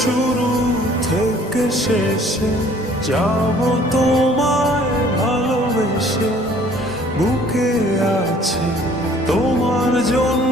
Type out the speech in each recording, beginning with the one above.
শুরু থেকে শেষে যাব তোমায় ভালোবেসে। বুকে আছে তোমার জন্য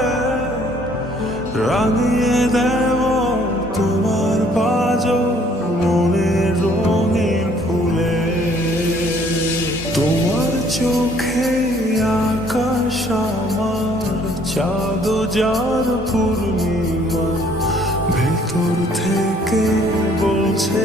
রাঙিয়ে দেব তোমার পাজো মনের রঙিন ফুলে। তোমার চোখে আকাশ আমার চাঁদ যার পূর্ণিমা, ভেতর থেকে বলছে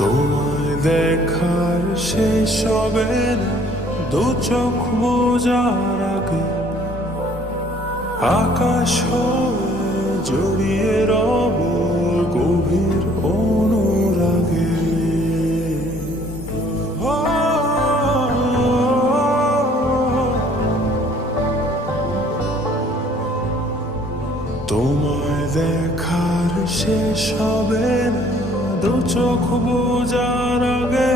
তোমায় দেখার শেষ হবে দু চোখ বোঝার আগে আকাশ জড়িয়ে রব গভীর অনুরাগে। তোমায় দেখার শেষ হবে দু চোখ বোঝার আগে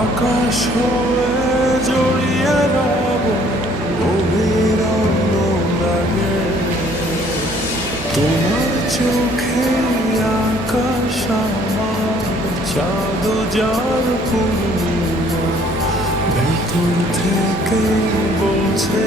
আকাশ হয়ে জড়িয়ে রব অনুরাগে তোমার চোখে আকাশ আমার চাঁদ যার পূর্ণিমা, ভেতর থেকে বলছে